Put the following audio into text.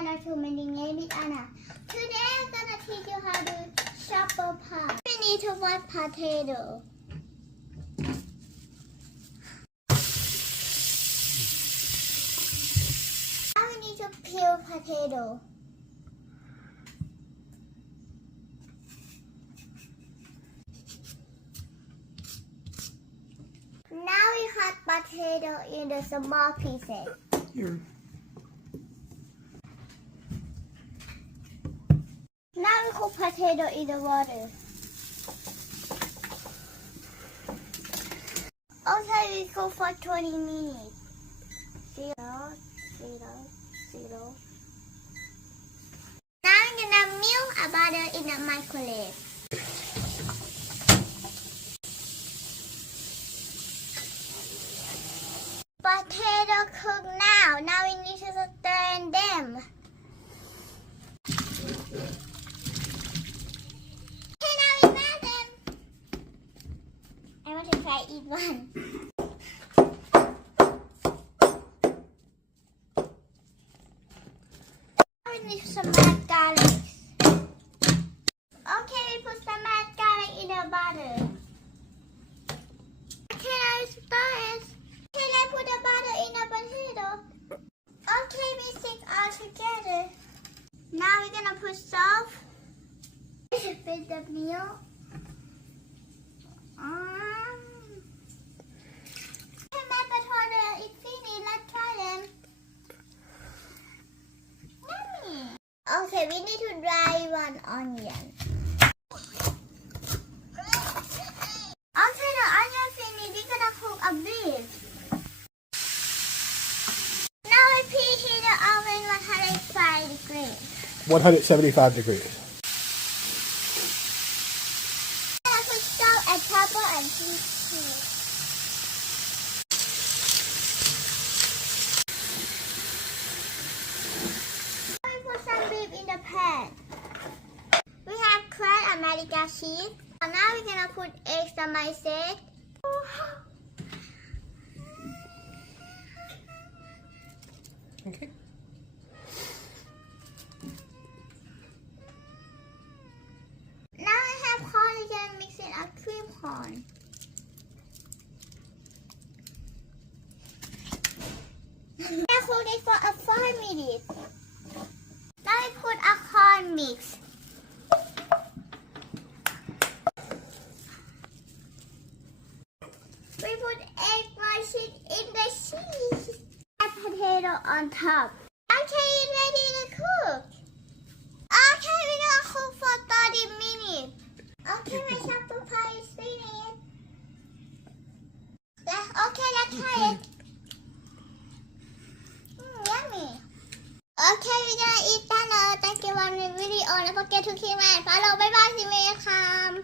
Lianna to my name is Anna. Today I'm gonna teach you how to chop a pie. We need to wash potato. Now we need to peel potato. Now we cut potato into small pieces. Here. Now we cook potato in the water. Okay, we cook for 20 minutes. 0, 0, 0. Now I'm gonna melt a butter in the microwave. Potato cook now. Now we need to stir them. Okay, now we melt them. I want to try eat one. Now we need some mad garlic. Okay, we put some mad garlic in the butter. Okay, now we stir it. Can I put the butter in the potato? Okay, we mix all together. Now we're gonna put salt. With the milk. Okay, my potato is finished. Let's try them. Yummy. Okay, we need to dry one onion. Okay, the onion finished. We're gonna cook a bit. Now we preheat the oven 105 degrees. 175 degrees. I put salt and pepper and cheese. We put some beef in the pan. We have cracked American cheese. Now we're gonna put eggs on my set. Okay. Now I have corn again, mixing a cream corn. I hold it for 5 minutes. Now I put a corn mix. We put egg machine in the cheese. And potato on top. Okay, it's ready to cook. Okay, we're gonna cook for 30 minutes. Okay, my supper pie is finished. Okay, let's try it. Yummy. Okay, we're gonna eat that now. Thank you for watching the video. Don't forget to keep my follow. Bye bye, see you next time.